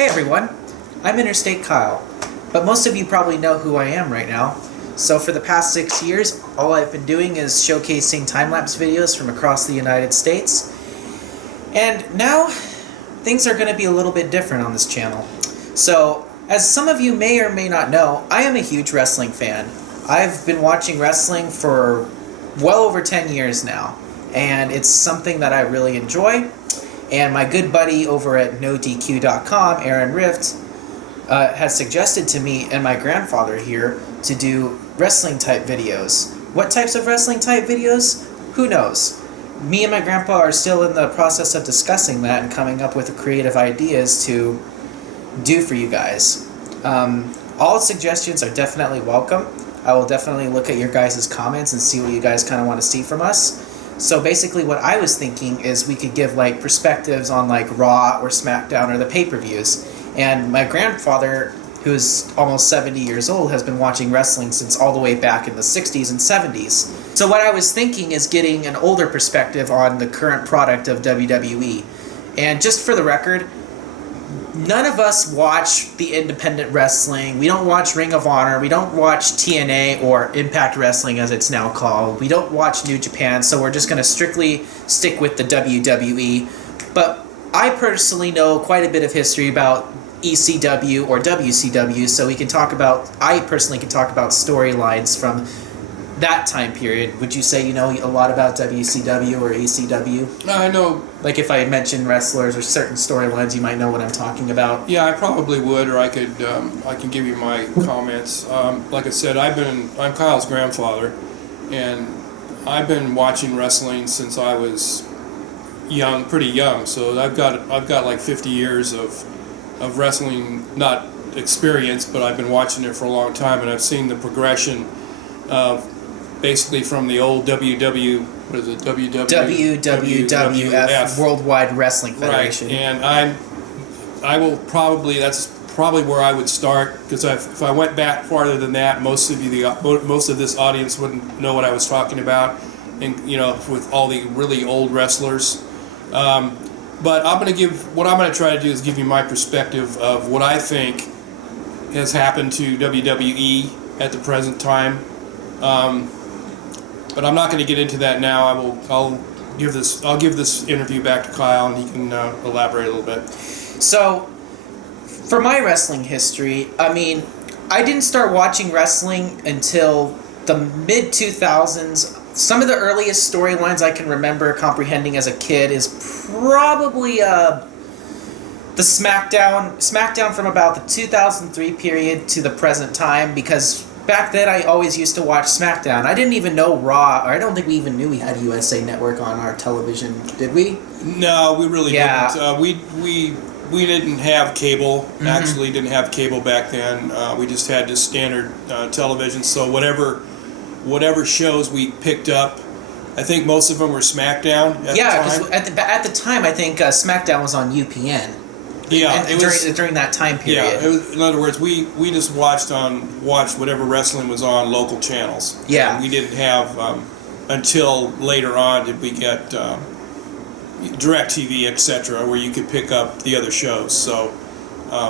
Hey everyone, I'm Interstate Kyle, but most of you probably know who I am right now. So for the past 6 years, all I've been doing is showcasing time-lapse videos from across the United States. And now, things are going to be a little bit different on this channel. So, as some of you may or may not know, I am a huge wrestling fan. I've been watching wrestling for well over 10 years now, and it's something that I really enjoy. And my good buddy over at NoDQ.com, Aaron Rift, has suggested to me and my grandfather here to do wrestling type videos. What types of wrestling type videos? Who knows? Me and my grandpa are still in the process of discussing that and coming up with creative ideas to do for you guys. All suggestions are definitely welcome. I will definitely look at your guys' comments and see what you guys kind of want to see from us. So basically what I was thinking is we could give like perspectives on like Raw or SmackDown or the pay-per-views. And my grandfather, who's almost 70 years old, has been watching wrestling since all the way back in the 60s and 70s. So what I was thinking is getting an older perspective on the current product of WWE. And just for the record, none of us watch the independent wrestling. We don't watch Ring of Honor. We don't watch TNA or Impact Wrestling as it's now called. We don't watch New Japan, so we're just going to strictly stick with the WWE. But I personally know quite a bit of history about ECW or WCW, so I personally can talk about storylines from that time period. Would you say you know a lot about WCW or ECW? I know. Like if I mention wrestlers or certain storylines, you might know what I'm talking about. Yeah, I probably would, or I can give you my comments. Like I said, I'm Kyle's grandfather, and I've been watching wrestling since I was young, pretty young. So I've got like 50 years of wrestling, not experience, but I've been watching it for a long time, and I've seen the progression of basically from the old WWF Worldwide Wrestling Federation. Right, and that's probably where I would start, because if I went back farther than that, most of this audience wouldn't know what I was talking about, and with all the really old wrestlers. But what I'm going to try to do is give you my perspective of what I think has happened to WWE at the present time. But I'm not going to get into that now. I'll give this interview back to Kyle, and he can elaborate a little bit. So, for my wrestling history, I mean, I didn't start watching wrestling until the mid-2000s. Some of the earliest storylines I can remember comprehending as a kid is probably the SmackDown from about the 2003 period to the present time, because back then I always used to watch SmackDown. I didn't even know Raw, or I don't think we even knew we had USA Network on our television, did we? No, we really didn't. We didn't have cable. Mm-hmm. Actually, didn't have cable back then. We just had just standard television. So whatever shows we picked up, I think most of them were SmackDown at the time. Yeah, because at the time I think SmackDown was on UPN. Yeah, during that time period. Yeah, in other words, we just watched whatever wrestling was on local channels. Yeah, and we didn't have until later on did we get DirecTV, etc., where you could pick up the other shows. So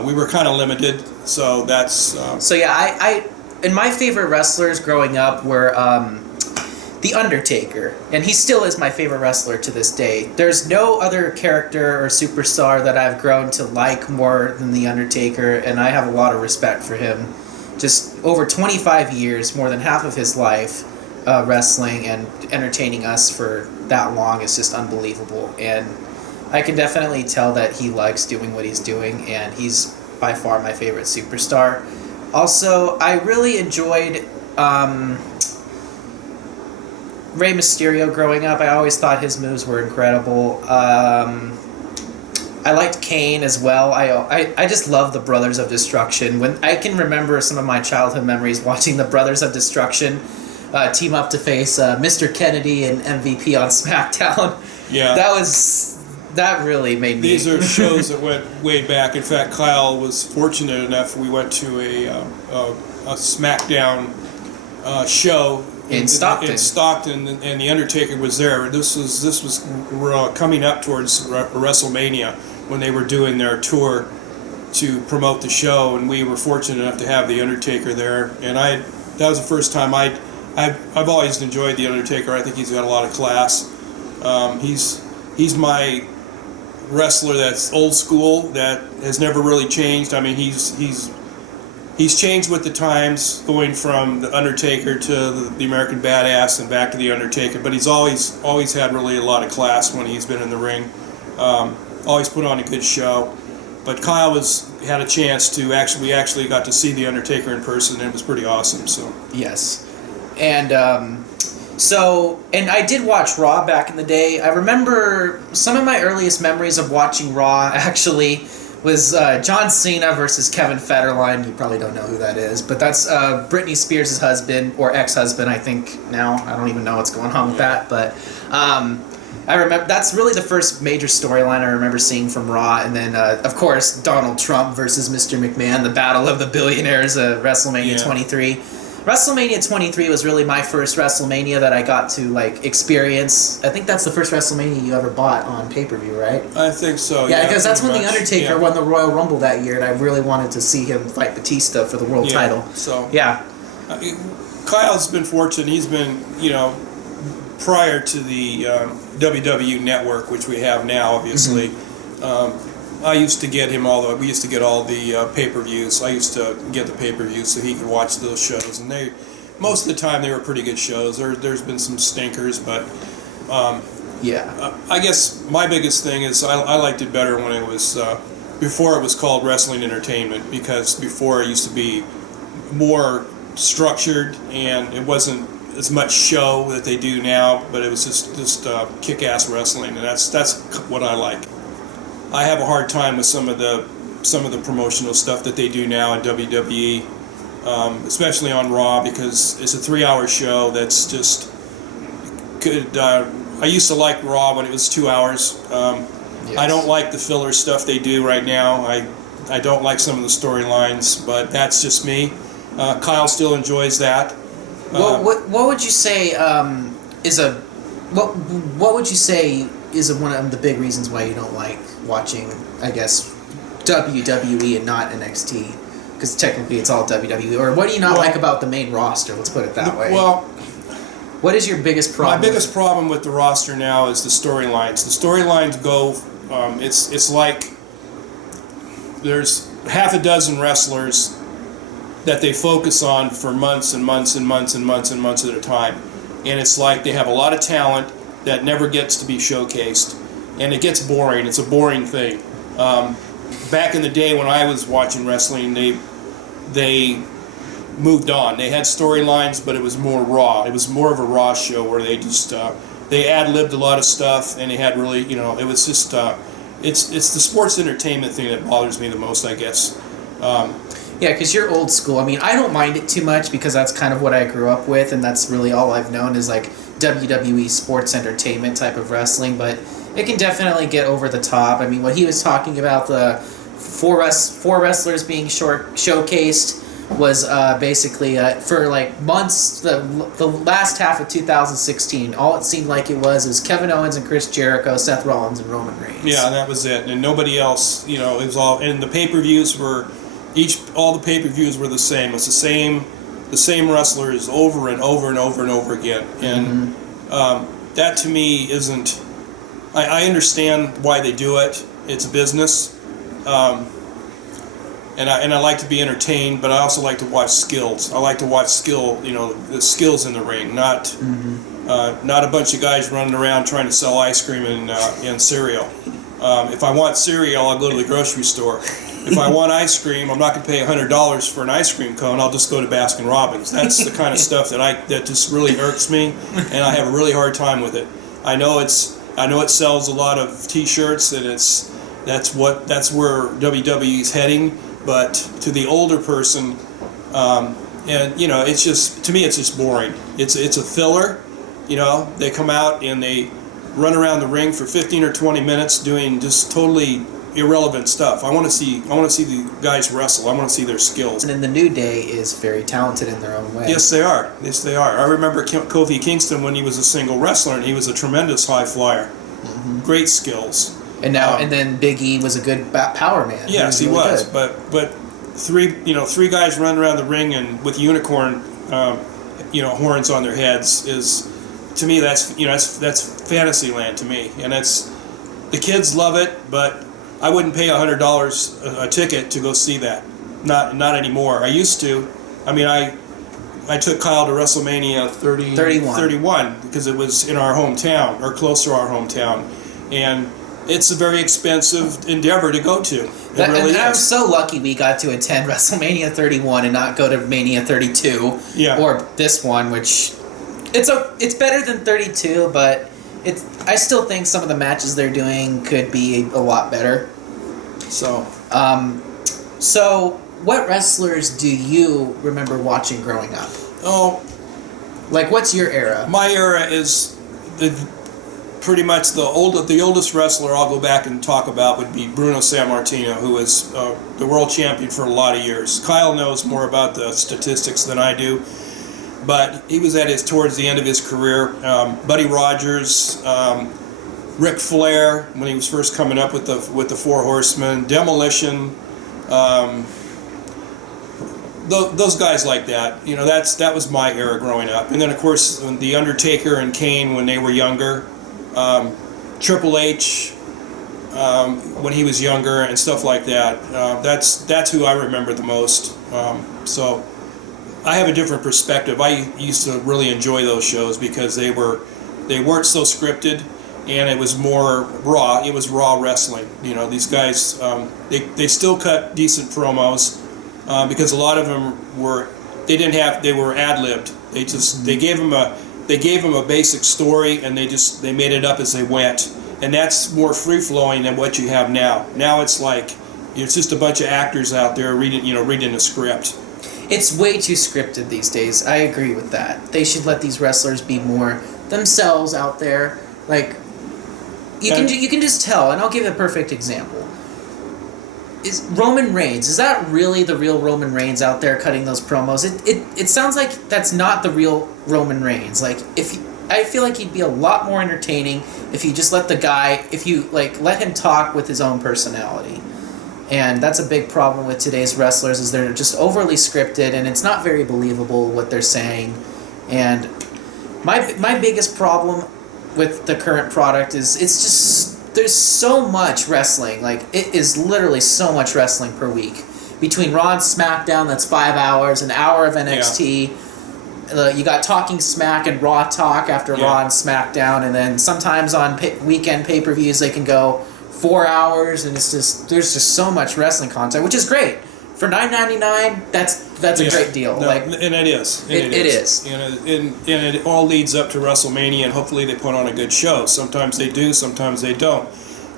we were kind of limited. So that's. So yeah, I and my favorite wrestlers growing up were The Undertaker, and he still is my favorite wrestler to this day. There's no other character or superstar that I've grown to like more than The Undertaker, and I have a lot of respect for him. Just over 25 years, more than half of his life, wrestling and entertaining us for that long is just unbelievable. And I can definitely tell that he likes doing what he's doing, and he's by far my favorite superstar. Also, I really enjoyed Rey Mysterio growing up. I always thought his moves were incredible. I liked Kane as well. I just love the Brothers of Destruction. When I can remember some of my childhood memories watching the Brothers of Destruction team up to face Mr. Kennedy and MVP on SmackDown. Yeah, that really made me. These are shows that went way back. In fact, Kyle was fortunate enough. We went to a SmackDown show in Stockton, and the Undertaker was there. This was coming up towards WrestleMania when they were doing their tour to promote the show, and we were fortunate enough to have the Undertaker there. And that was the first time I've always enjoyed the Undertaker. I think he's got a lot of class. He's my wrestler that's old school, that has never really changed. I mean, he's changed with the times, going from the Undertaker to the American Badass and back to the Undertaker. But he's always had really a lot of class when he's been in the ring. Always put on a good show. But Kyle had a chance to we actually got to see the Undertaker in person, and it was pretty awesome. So yes, and and I did watch Raw back in the day. I remember some of my earliest memories of watching Raw actually was John Cena versus Kevin Federline. You probably don't know who that is, but that's Britney Spears' husband, or ex-husband, I think now. I don't even know what's going on with that, but I remember that's really the first major storyline I remember seeing from Raw. And then, of course, Donald Trump versus Mr. McMahon, the Battle of the Billionaires, WrestleMania 23. WrestleMania 23 was really my first WrestleMania that I got to experience. I think that's the first WrestleMania you ever bought on pay-per-view, right? I think so. Yeah, because that's when the Undertaker won the Royal Rumble that year, and I really wanted to see him fight Batista for the world title. So yeah, Kyle's been fortunate. He's been, prior to the WWE Network, which we have now, obviously. Mm-hmm. I used to get him we used to get all the pay-per-views. I used to get the pay-per-views so he could watch those shows, and most of the time they were pretty good shows. There's been some stinkers, but I guess my biggest thing is I liked it better when it was before it was called Wrestling Entertainment, because before it used to be more structured and it wasn't as much show that they do now, but it was just kick-ass wrestling, and that's what I like. I have a hard time with some of the promotional stuff that they do now in WWE, especially on Raw, because it's a 3-hour show that's just good. I used to like Raw when it was 2 hours. Yes. I don't like the filler stuff they do right now. I don't like some of the storylines, but that's just me. Kyle still enjoys that. What would you say what would you say is one of the big reasons why you don't like watching, I guess, WWE and not NXT? Because technically it's all WWE. Or what do you not like about the main roster? Let's put it that way. Well, what is your biggest problem? My biggest problem with the roster now is the storylines. The storylines go. It's like there's half a dozen wrestlers that they focus on for months and months and months and months and months at a time. And it's like they have a lot of talent that never gets to be showcased. And it gets boring. It's a boring thing. Back in the day when I was watching wrestling, they moved on. They had storylines, but it was more raw. It was more of a raw show where they just they ad-libbed a lot of stuff, and they had really, it was just it's the sports entertainment thing that bothers me the most, I guess. Yeah, because you're old school. I mean, I don't mind it too much because that's kind of what I grew up with, and that's really all I've known is like WWE sports entertainment type of wrestling, but it can definitely get over the top. I mean, what he was talking about, the four wrestlers being showcased was basically for like months, the last half of 2016, all it seemed like it was Kevin Owens and Chris Jericho, Seth Rollins and Roman Reigns. Yeah, that was it, and nobody else. It was all, and the pay-per-views were all the pay-per-views were the same. It's the same wrestlers over and over and over and over again, and that to me isn't. I understand why they do it. It's a business, and I like to be entertained, but I also like to watch skills. I like to watch the skills in the ring, not a bunch of guys running around trying to sell ice cream and cereal. If I want cereal, I'll go to the grocery store. If I want ice cream, I'm not going to pay $100 for an ice cream cone. I'll just go to Baskin Robbins. That's the kind of stuff that just really irks me, and I have a really hard time with it. I know it sells a lot of T-shirts, and that's where WWE's heading. But to the older person, it's just, to me, it's just boring. It's a filler. They come out and they run around the ring for 15 or 20 minutes doing just totally irrelevant stuff. I want to see the guys wrestle. I want to see their skills. And then the New Day is very talented in their own way. Yes, they are. I remember Kofi Kingston when he was a single wrestler, and he was a tremendous high flyer. Mm-hmm. Great skills. And then Big E was a good power man. Yes, he was. But three guys running around the ring and with unicorn, horns on their heads is, to me, that's fantasy land to me, and the kids love it, but I wouldn't pay $100 a ticket to go see that. Not anymore. I used to. I mean, I took Kyle to Wrestlemania 31 because it was in our hometown or close to our hometown, and it's a very expensive endeavor to go to. I'm so lucky we got to attend WrestleMania 31 and not go to Mania 32 or this one, which it's better than 32, but I still think some of the matches they're doing could be a lot better. So what wrestlers do you remember watching growing up? Oh, like what's your era? My era is pretty much the oldest wrestler I'll go back and talk about would be Bruno Sammartino, who was the world champion for a lot of years. Kyle knows more about the statistics than I do, but he was towards the end of his career. Buddy Rogers, Ric Flair when he was first coming up with the Four Horsemen, Demolition, those guys like that. That was my era growing up. And then of course the Undertaker and Kane when they were younger. Triple H when he was younger and stuff like that. That's who I remember the most. So I have a different perspective. I used to really enjoy those shows because they weren't so scripted, and it was more raw. It was raw wrestling. These guys they still cut decent promos because a lot of them were ad-libbed. They gave them a basic story, and they made it up as they went, and that's more free flowing than what you have now. Now it's like it's just a bunch of actors out there reading a script. It's way too scripted these days. I agree with that. They should let these wrestlers be more themselves out there. Like you can just tell, and I'll give a perfect example. Is Roman Reigns, is that really the real Roman Reigns out there cutting those promos? It sounds like that's not the real Roman Reigns. Like I feel like he'd be a lot more entertaining if you just let let him talk with his own personality. And that's a big problem with today's wrestlers is they're just overly scripted and it's not very believable what they're saying. And my biggest problem with the current product is it's just there's so much wrestling. Like it is literally so much wrestling per week. Between Raw and SmackDown, that's 5 hours, an hour of NXT. Yeah. You got Talking Smack and Raw Talk after Raw and SmackDown, and then sometimes on weekend pay-per-views they can go 4 hours, and there's just so much wrestling content, which is great. For $9.99, that's a great deal. No, and it is. It is. And it all leads up to WrestleMania, and hopefully they put on a good show. Sometimes they do, sometimes they don't.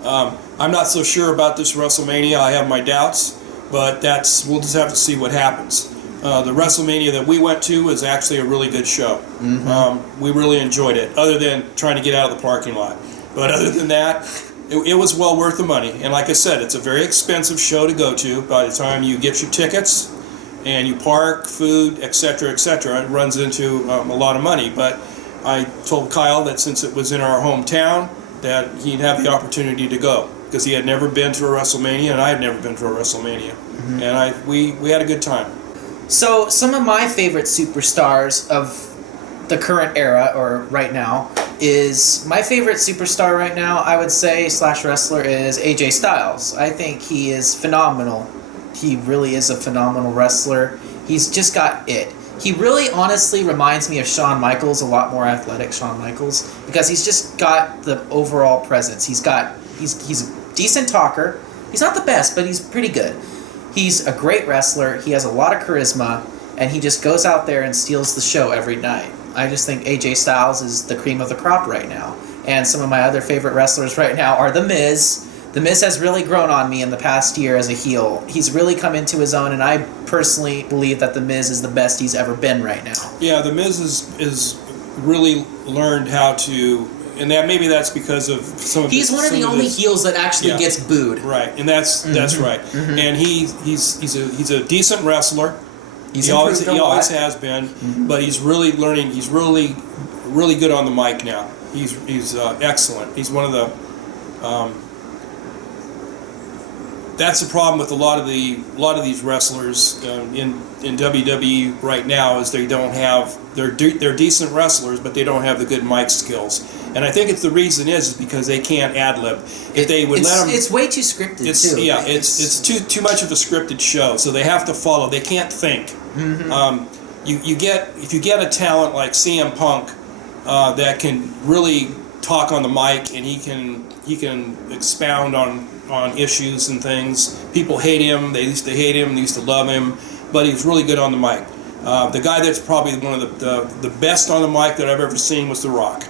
I'm not so sure about this WrestleMania. I have my doubts, but we'll just have to see what happens. The WrestleMania that we went to was actually a really good show. Mm-hmm. We really enjoyed it, other than trying to get out of the parking lot. But other than that, it was well worth the money. And like I said, it's a very expensive show to go to. By the time you get your tickets and you park, food, etc., it runs into a lot of money. But I told Kyle that since it was in our hometown, that he'd have the opportunity to go because he had never been to a WrestleMania and I had never been to a WrestleMania. Mm-hmm. And we had a good time. So some of my favorite superstars of the current era, or right now, is my favorite superstar right now, I would say, / wrestler, is AJ Styles. I think he is phenomenal. He really is a phenomenal wrestler. He's just got it. He really honestly reminds me of Shawn Michaels, a lot more athletic Shawn Michaels, because he's just got the overall presence. He's a decent talker. He's not the best, but he's pretty good. He's a great wrestler. He has a lot of charisma, and he just goes out there and steals the show every night. I just think AJ Styles is the cream of the crop right now. And some of my other favorite wrestlers right now are The Miz. The Miz has really grown on me in the past year as a heel. He's really come into his own, and I personally believe that The Miz is the best he's ever been right now. Yeah, The Miz is really learned how to, and maybe that's because of some of he's one of the only heels that actually gets booed. Right, and that's right. Mm-hmm. And he's a decent wrestler. He always has been, but he's really learning. He's really good on the mic now. He's excellent. He's one of the that's the problem with a lot of these wrestlers in WWE right now is they don't have they're decent wrestlers, but they don't have the good mic skills. And I think the reason is because they can't ad lib. If they would let them, it's way too scripted too. Yeah, it's too much of a scripted show. So they have to follow. They can't think. Mm-hmm. If you get a talent like CM Punk that can really talk on the mic and he can expound on issues and things. People hate him. They used to hate him. They used to love him, but he was really good on the mic. The guy that's probably one of the best on the mic that I've ever seen was The Rock.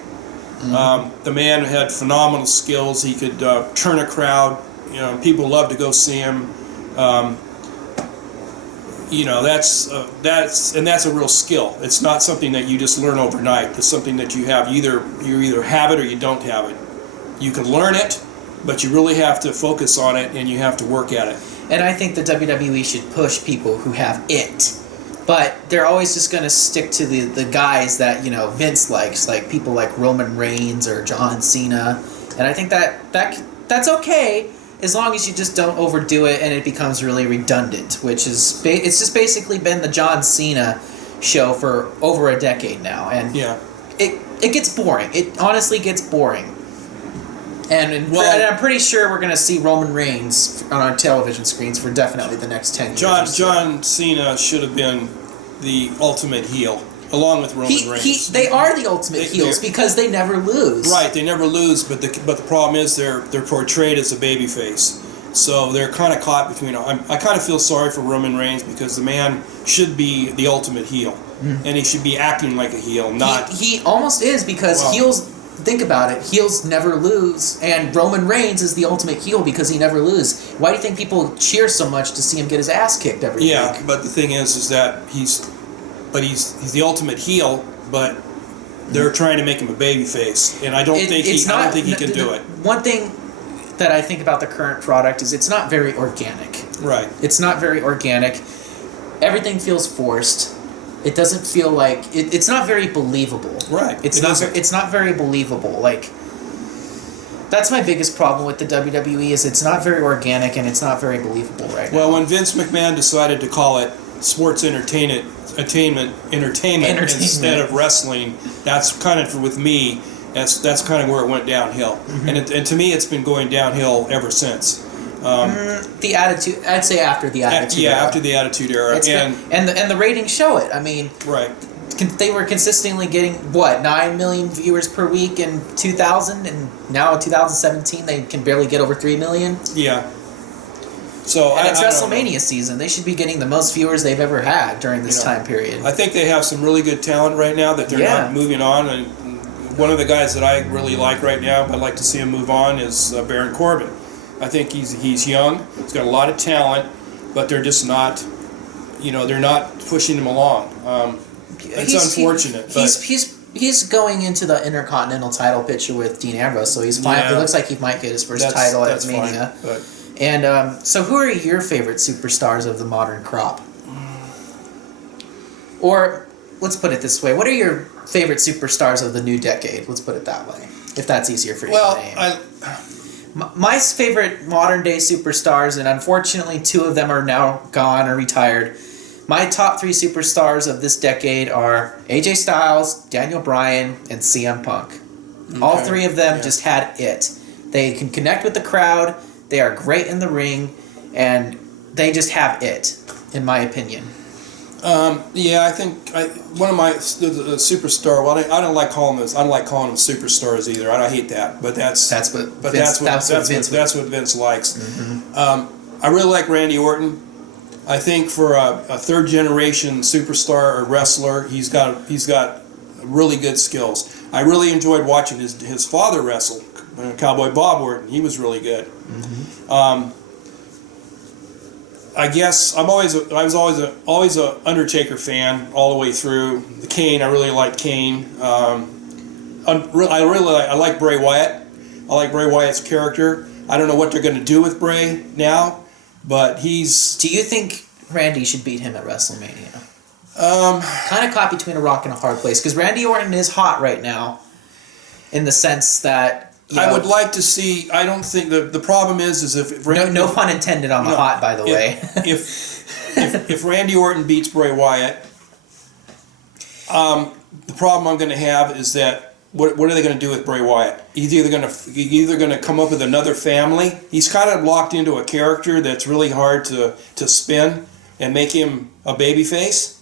Mm-hmm. The man had phenomenal skills. He could turn a crowd. People love to go see him. That's a real skill. It's not something that you just learn overnight. It's something that you have. You either have it or you don't have it. You can learn it, but you really have to focus on it and you have to work at it. And I think the WWE should push people who have it. But they're always just going to stick to the guys that, Vince likes, like people like Roman Reigns or John Cena. And I think that's okay as long as you just don't overdo it and it becomes really redundant, which is it's just basically been the John Cena show for over a decade now. And it gets boring. It honestly gets boring. And I'm pretty sure we're going to see Roman Reigns on our television screens for definitely the next 10 years. John Cena should have been the ultimate heel, along with Roman Reigns. They are the ultimate heels because they never lose. Right, they never lose, but the problem is they're portrayed as a babyface. So they're kind of caught between. I kind of feel sorry for Roman Reigns because the man should be the ultimate heel, and he should be acting like a heel, not. He almost is because heels. Think about it. Heels never lose, and Roman Reigns is the ultimate heel because he never loses. Why do you think people cheer so much to see him get his ass kicked every week? Yeah, but the thing is that he's the ultimate heel, but they're trying to make him a babyface, and I don't think he can do it. One thing that I think about the current product is it's not very organic. Right. It's not very organic. Everything feels forced. It doesn't feel like it's not very believable. Right. It's not very believable. Like that's my biggest problem with the WWE is it's not very organic and it's not very believable right now. Well, when Vince McMahon decided to call it sports entertainment instead of wrestling, that's kind of with me. That's kind of where it went downhill, and to me, it's been going downhill ever since. The Attitude, I'd say after the Attitude era. After the Attitude Era. And the ratings show it. I mean, right. They were consistently getting, 9 million viewers per week in 2000, and now in 2017 they can barely get over 3 million? Yeah. So and it's Wrestlemania season. They should be getting the most viewers they've ever had during this time period. I think they have some really good talent right now that they're not moving on, and one of the guys that I really like right now, I'd like to see him move on, is Baron Corbin. I think he's young. He's got a lot of talent, but they're just not, they're not pushing him along. It's unfortunate. He's going into the Intercontinental title picture with Dean Ambrose, so he's fine. Yeah. It looks like he might get his first title at Mania. And so, who are your favorite superstars of the modern crop? Or let's put it this way: what are your favorite superstars of the new decade? Let's put it that way, if that's easier for you to name. My favorite modern-day superstars, and unfortunately 2 of them are now gone or retired. My top 3 superstars of this decade are AJ Styles, Daniel Bryan, and CM Punk. Okay. All 3 of them just had it. They can connect with the crowd, they are great in the ring, and they just have it, in my opinion. I think one of my superstar. Well, I don't like calling this. I don't like calling them superstars either. I hate that. But that's what Vince likes. Mm-hmm. I really like Randy Orton. I think for a third generation superstar or wrestler, he's got really good skills. I really enjoyed watching his father wrestle, Cowboy Bob Orton. He was really good. Mm-hmm. I guess I was always a Undertaker fan all the way through. The Kane, I really liked Kane. I like Bray Wyatt. I like Bray Wyatt's character. I don't know what they're going to do with Bray now, but he's. Do you think Randy should beat him at WrestleMania? Kind of caught between a rock and a hard place because Randy Orton is hot right now, in the sense that I would like to see. I don't think the problem is if Randy, no pun intended on the hot, by the way. if Randy Orton beats Bray Wyatt, the problem I'm going to have is that what are they going to do with Bray Wyatt? He's either going to come up with another family. He's kind of locked into a character that's really hard to spin and make him a babyface.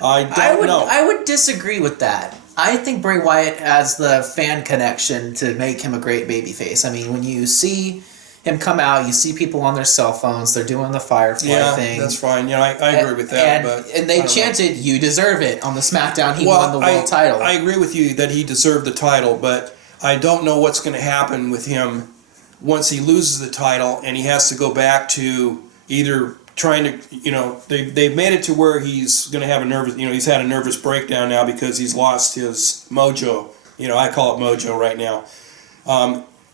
I don't know. I would disagree with that. I think Bray Wyatt has the fan connection to make him a great babyface. I mean, when you see him come out, you see people on their cell phones, they're doing the Firefly thing. Yeah, that's fine. I agree with that. And they chanted, "You deserve it" on the SmackDown. He won the world title. I agree with you that he deserved the title, but I don't know what's going to happen with him once he loses the title and he has to go back to either trying to, they've made it to where he's going to have he's had a nervous breakdown now because he's lost his mojo. I call it mojo right now.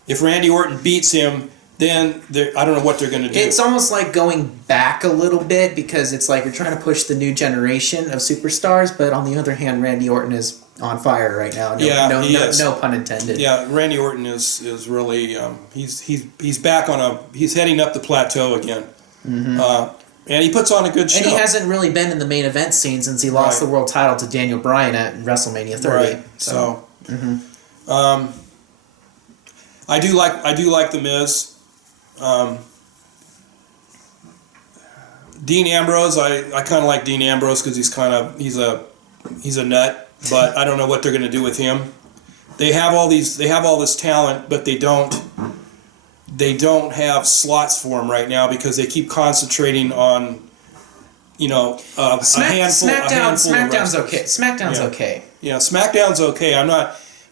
If Randy Orton beats him, then I don't know what they're going to do. It's almost like going back a little bit because it's like you're trying to push the new generation of superstars, but on the other hand, Randy Orton is on fire right now. No pun intended. Yeah, Randy Orton is really he's back he's heading up the plateau again. Mm-hmm. And he puts on a good show. And he hasn't really been in the main event scene since he lost the world title to Daniel Bryan at WrestleMania 30. Right. So I do like The Miz. Dean Ambrose, I kind of like Dean Ambrose because he's a nut, but I don't know what they're going to do with him. They have all this talent, but they don't have slots for him right now because they keep concentrating on a handful. SmackDown's okay. SmackDown's okay. Yeah, SmackDown's okay.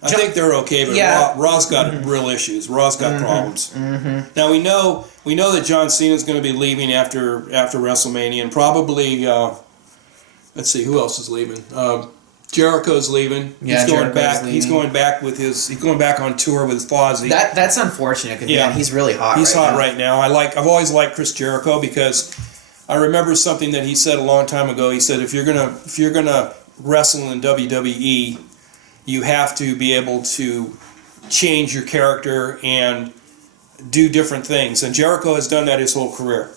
I think they're okay, but Raw's got real issues. Raw's got problems. Mm-hmm. Now we know that John Cena's going to be leaving after WrestleMania, and probably let's see who else is leaving. Jericho's leaving. Yeah, he's going back. He's going back He's going back on tour with Fozzy. That's unfortunate because man, he's really hot. He's hot right now. I've always liked Chris Jericho because I remember something that he said a long time ago. He said if you're gonna wrestle in WWE, you have to be able to change your character and do different things. And Jericho has done that his whole career.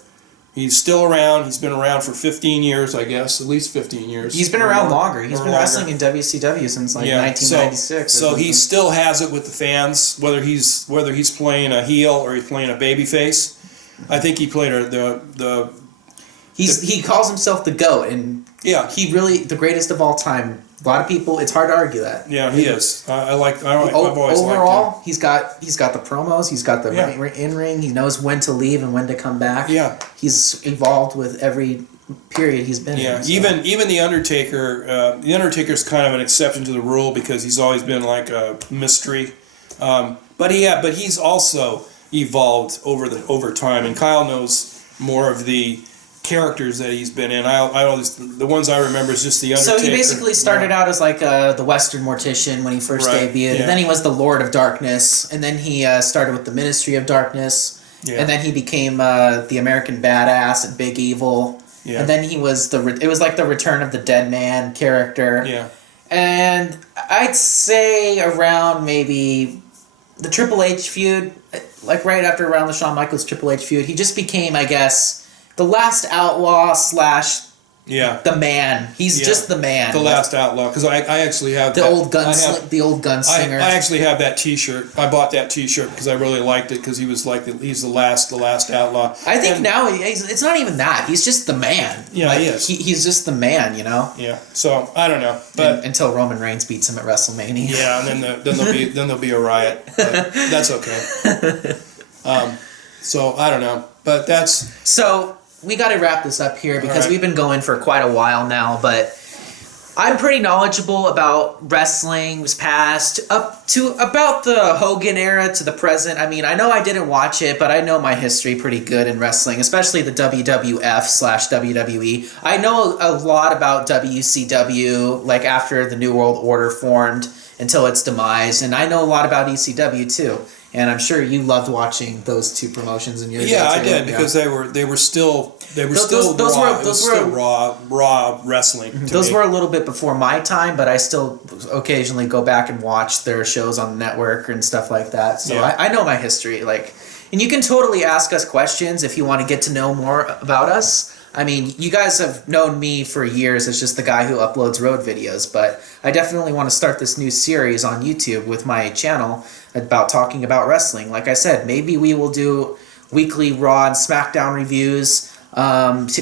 He's still around. He's been around for 15 years, I guess, at least 15 years. He's been around longer. He's been wrestling in WCW since 1996. So he still has it with the fans, whether he's playing a heel or he's playing a babyface. I think he played he calls himself the GOAT, and he really the greatest of all time. A lot of people, it's hard to argue that. Yeah, he is. I've always overall, liked him. he's got the promos, he's got the in-ring, he knows when to leave and when to come back. Yeah. He's evolved with every period he's been in. Yeah, so. Even The Undertaker, The Undertaker's kind of an exception to the rule because he's always been like a mystery. But he's also evolved over time, and Kyle knows more of the characters that he's been in. The ones I remember is just The Undertaker. So he basically started out as like the Western Mortician when he first debuted, and then he was the Lord of Darkness, and then he started with the Ministry of Darkness, and then he became the American Badass and Big Evil, and then he was it was like the Return of the Dead Man character. Yeah. And I'd say around maybe the Triple H feud, like right after around the Shawn Michaels Triple H feud, he just became, I guess, the last outlaw / the man. He's just the man. The last outlaw, because I actually have the old gunslinger. I actually have that T-shirt. I bought that T-shirt because I really liked it because he was like he's the last outlaw. I think now it's not even that. He's just the man. Yeah, he is. He's just the man, Yeah. So I don't know, but until Roman Reigns beats him at WrestleMania. Yeah, and then there'll be a riot. But that's okay. So I don't know, but that's so. We got to wrap this up here because we've been going for quite a while now, but I'm pretty knowledgeable about wrestling's past up to about the Hogan era to the present. I mean, I know I didn't watch it, but I know my history pretty good in wrestling, especially the WWF/WWE. I know a lot about WCW, like after the New World Order formed until its demise, and I know a lot about ECW too. And I'm sure you loved watching those two promotions in your day, Yeah, I too. did, because they were still raw wrestling. Those were a little bit before my time, but I still occasionally go back and watch their shows on the network and stuff like that. So Yeah. I know my history. And you can totally ask us questions if you want to get to know more about us. I mean, you guys have known me for years as just the guy who uploads road videos, but I definitely want to start this new series on YouTube with my channel about talking about wrestling. Like I said, maybe we will do weekly Raw and SmackDown reviews,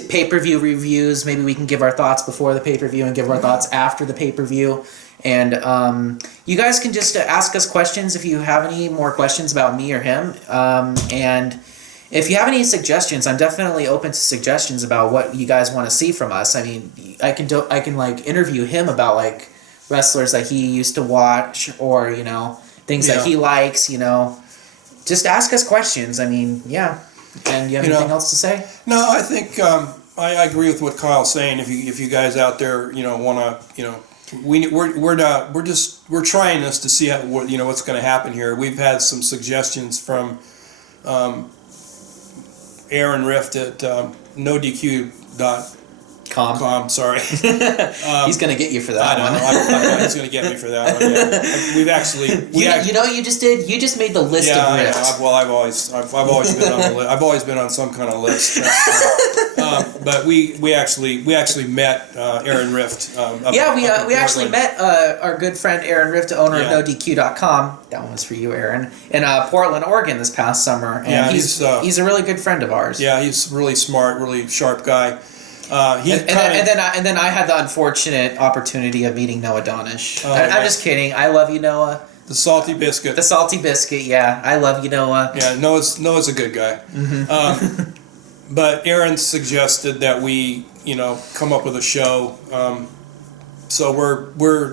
pay-per-view reviews. Maybe we can give our thoughts before the pay-per-view and give our thoughts after the pay-per-view. And you guys can just ask us questions if you have any more questions about me or him. And if you have any suggestions, I'm definitely open to suggestions about what you guys want to see from us. I mean, I can interview him about wrestlers that he used to watch, or things that he likes. Just ask us questions. I mean, yeah. And you have anything else to say? No, I think I agree with what Kyle's saying. If you guys out there want to we're trying this to see what's going to happen here. We've had some suggestions from Aaron Rift at NoDQ.com. Sorry. He's going to get you for that one. I know he's going to get me for that one. Yeah. We've actually... You know what you just did? You just made the list of Rift. Yeah, well, I've always been on the list. I've always been on some kind of list. But we actually met Aaron Rift. We actually met our good friend Aaron Rift, owner of NoDQ.com. That one was for you, Aaron. In Portland, Oregon, this past summer. And he's a really good friend of ours. Yeah, he's really smart, really sharp guy. And then I had the unfortunate opportunity of meeting Noah Donish. I'm just kidding. I love you, Noah. The salty biscuit. The salty biscuit. Yeah, I love you, Noah. Yeah, Noah's a good guy. Mm-hmm. But Aaron suggested that we come up with a show. So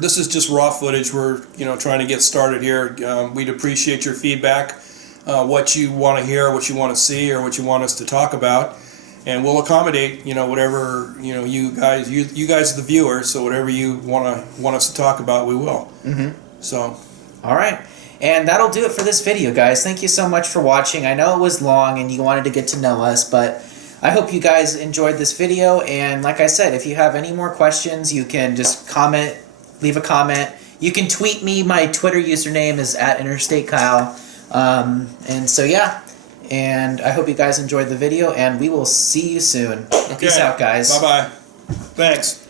this is just raw footage. We're trying to get started here. We'd appreciate your feedback, what you want to hear, what you want to see, or what you want us to talk about. And we'll accommodate, whatever you guys are the viewers. So whatever you want us to talk about, we will. Mm-hmm. So, all right, and that'll do it for this video, guys. Thank you so much for watching. I know it was long, and you wanted to get to know us, but I hope you guys enjoyed this video. And like I said, if you have any more questions, you can just comment, leave a comment. You can tweet me. My Twitter username is @InterstateKyle. And so yeah. And I hope you guys enjoyed the video, and we will see you soon. Okay. Peace out, guys. Bye-bye. Thanks.